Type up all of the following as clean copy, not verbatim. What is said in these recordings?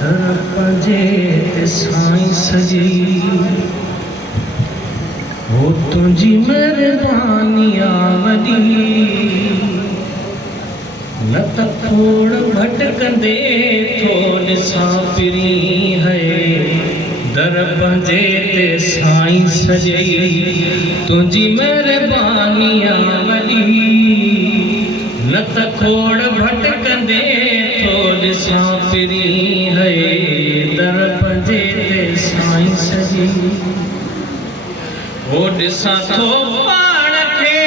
दर पंजे ते साईं सजी हो तुझी मेहरबानी वॾी न त खोड़ भटकंदे थो ॾिसां फिरी है दर पंजे ते साईं सजई तुझी मेहरबानी वॾी न त खोड़ भटकंदे थो ॾिसां फिरी है दर पंजे ते साईं सजई ओ ॾिसां थो पाण खे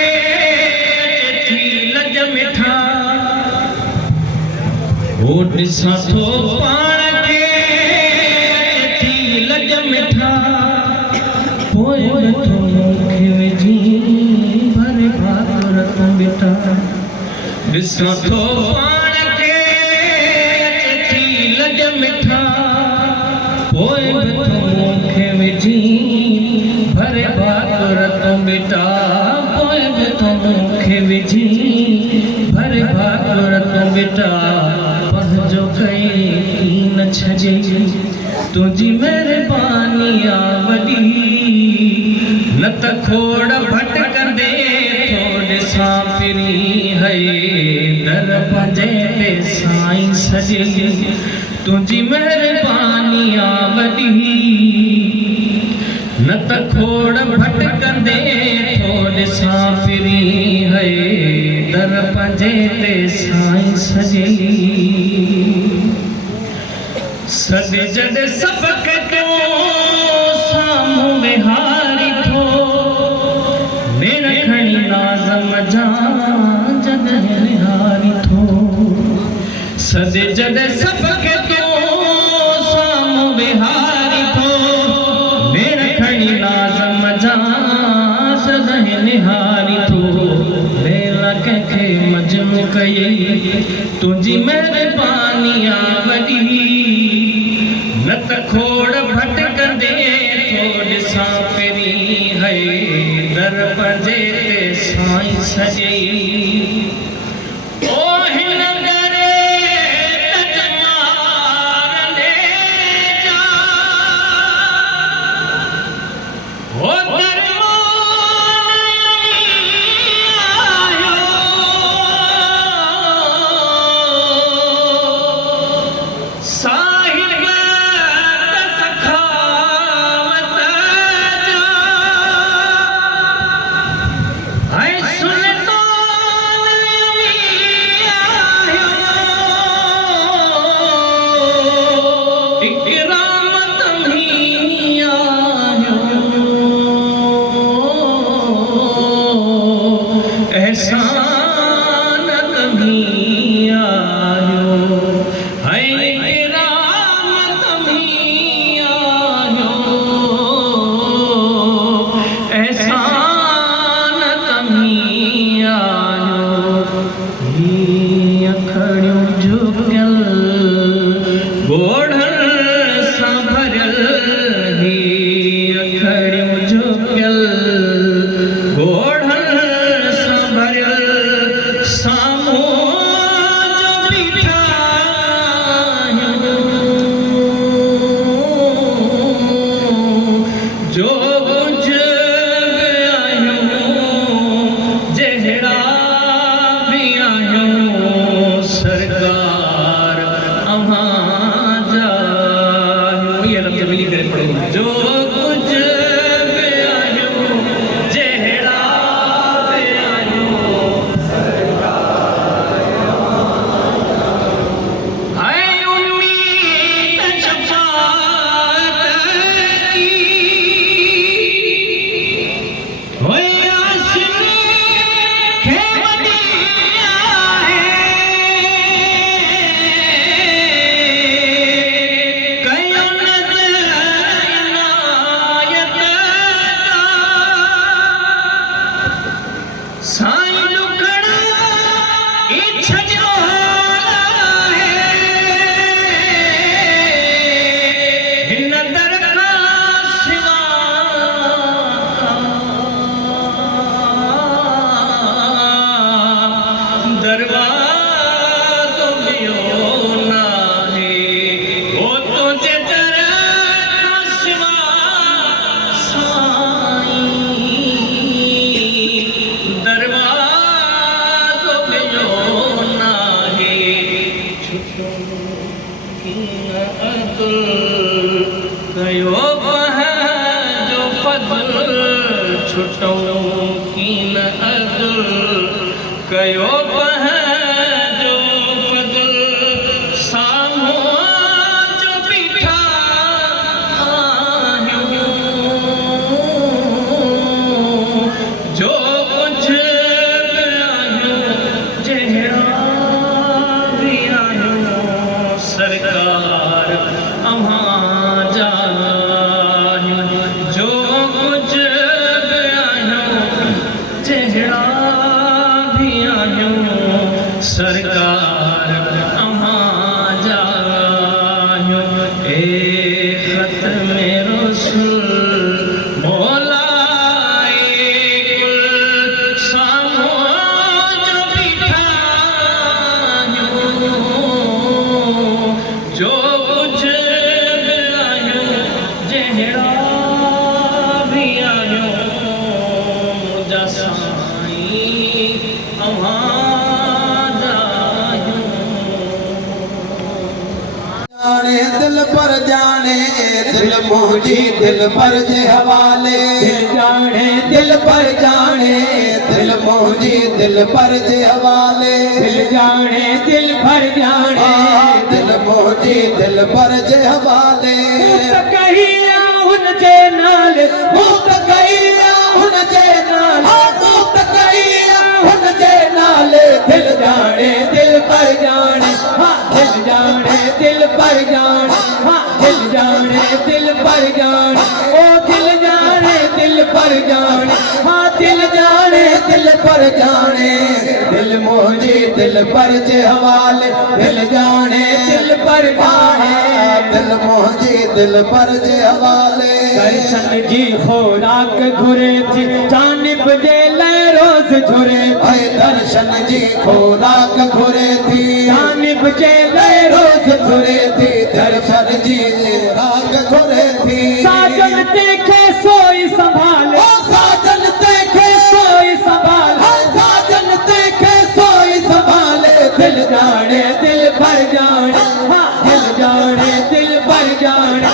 थी लज मिठा ओ ॾिसां थो पाण खे थी लज मिठा पोइ नथो मूंखे विझी भरे भाकुर तूं बेटा ॾिसां थो पाण खे थी लज मिठा पोइ नथो मूंखे विझी भरे भाकुर तूं बेटा पोइ नथो मूंखे विझी भरे भाकुर तूं बेटा पंहिंजो कई न छॾे तुंहिंजी मेहरबानी वॾी न त खोड़ भटकंदे थो ॾिसां फिरी है दर पंजे ते साईं सॼे तुंहिंजी मेहरबानी वॾी न त खोड़ भटकंदे थो ॾिसां फिरी है दर पंजे ते साईं सॼे सॾे जॾहिं सभ खे तूं साम्हूं विहारी थो नेण खणी नाज़म जा जॾहिं निहारी थो सॾे जॾहिं सभ खे तूं साम्हूं विहारी थो नेण खणी नाज़म जा जॾहिं निहारी थो वेल कंहिंखे मजमू कई तुंहिंजी मेहरबानी वॾी न त खोड़ भटकंदे थो ॾिसां फिरी है दर पंजे ते साईं सॼई ओ हिन दरे त जमा कयो जो फजल छुटो की न अदल कयो जो फजल सामो जो बीठा आहियूं जो कुछ आहियूं जहिड़ा भी आहियूं सरकार अव्हां जा आहियूं जो कुछ जहिड़ा भी आहियूं सरकार अव्हां जा आहियूं ए ख़त में रसूल मौलाए कुल सामो जो बीठा आहियूं जो कुछ आहियूं जहिड़ा भी आहियूं मुंहिंजा साईं अव्हां जा आहियूं जाने दिल पर जाने दिल मुंहिंजी दिल पर जे हवाले जाने दिल पर जाने दिल मुंहिंजी दिल पर जे हवाले जाने दिल पर जाने दिल मुंहिंजी दिल पर जे हवाले कहिया हुन जे नाल मुक्त कहिया हुन जे नाल मुक्त कहिया हुन जे नाल दिल जाने दिल पर जाने दिल जाने दिल पर जाने दिल जाने दिल पर जाने ओ दिल जाने दिल पर जाने दिल जाने दिल पर जाने दिल मुंहिंजी दिल पर जे हवाले दिल जाने दिल पर जाने दिल मुंहिंजी दिल पर जे हवाले दर्शन जी खोराक घुरे थी जानिब जे लाइ रोज़ झुरे दर्शन जी खोराक घुरे थी जानिब जे लाइ रोज़ झुरे थी दर्शन जी खोराक घुरे थी साजन तंहिंखे सोई संभाले साजन तंहिंखे सोई संभाले साजन तंहिंखे सोई संभाले दिल जाने दिल पर जाने दिल जाने दिल पर जाने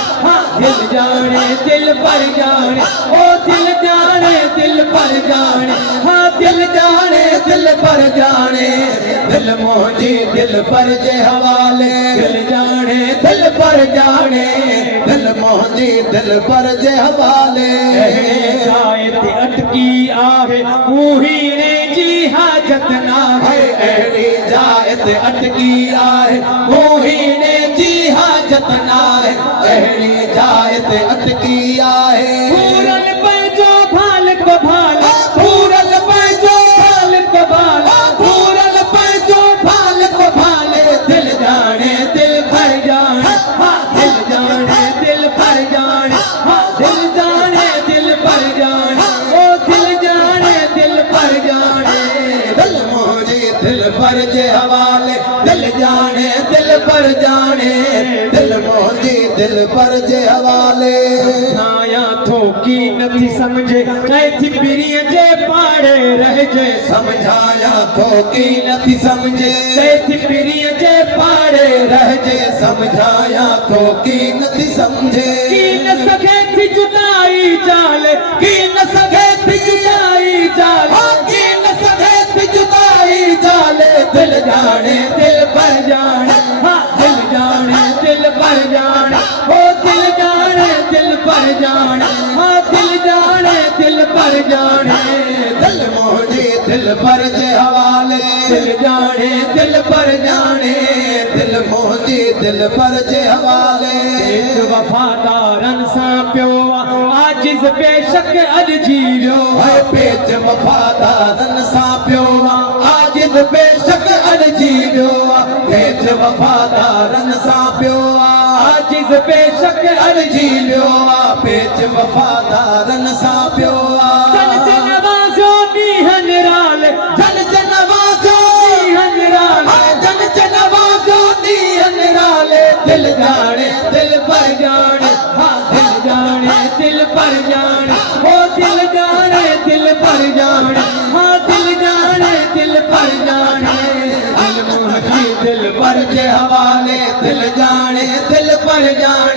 दिल जाने दिल पर जाने ओ दिल जाने दिल पर जाने दिल जाने दिल पर जाने दिल मुंहिंजी दिल पर जे हवाले दिल जाने दिल पर जाने दिल मुंहिंजी दिल पर जे हवाले जाए ते अटकी आहे मुहीने जी हाजत ना है अहिड़ी जाए ते अटकी आहे मुहीने जी हाजत ना है अहिड़ी जाए ते अटकी आहे पूरन पंहिंजो भाल को भाल पूरन पंहिंजो भाल को भाल पूरन पंहिंजो भाल को भाले दिल जाने दिल भर जाने दिल जाने दिल भर जाने दिल जाने दिल भर जाने ओ दिल जाने दिल भर जाने दिल मुंहिंजी दिल पर जे हवाले दिल जाने दिल पर जाने दिल मुंहिंजी दिल पर जे हवाले आया थो की नथी समझे कैथी पिरीअ जे पाड़े रहजे समझाया थो की नथी समझे कैथी पिरीअ जे पाड़े रहजे समझाया थो की नथी समझे की न सघे थी जुदाई जाले की न सघे थी जुदाई जाले की न सघे थी जुदाई जाले दिल जाने दिल पर जाने दिल जाने दिल पर जाने ओ दिल जाने दिल पर जाने दिल जाने दिल पर जाने दिल मुंहिंजी दिल पर जे हवाले दिल जाने दिल पर जाने दिल मुंहिंजी दिल पर जे हवाले वफ़ादारन सां पियो आजिज़ बेशक अॼु जी वियो पेच वफ़ादारन सां पियो आजिज़ बेशक अॼु जी वियो पेच वफ़ादारन सां पियो आजिज़ बेशक अॼु जी वियो पेच वफ़ादारन सां पियो जन जन वाज़ो ॾींहं निराल जन जन वाज़ो ॾींहं निराल जन जन वाज़ो ॾींहं निराल दिल जाने दिल पर जाने दिल जाने दिल पर जाने ओ दिल जाने दिल पर जाने दिल जाने दिल पर जाने दिल मुंहिंजी दिल पर जे हवाले दिल जाने पर जाने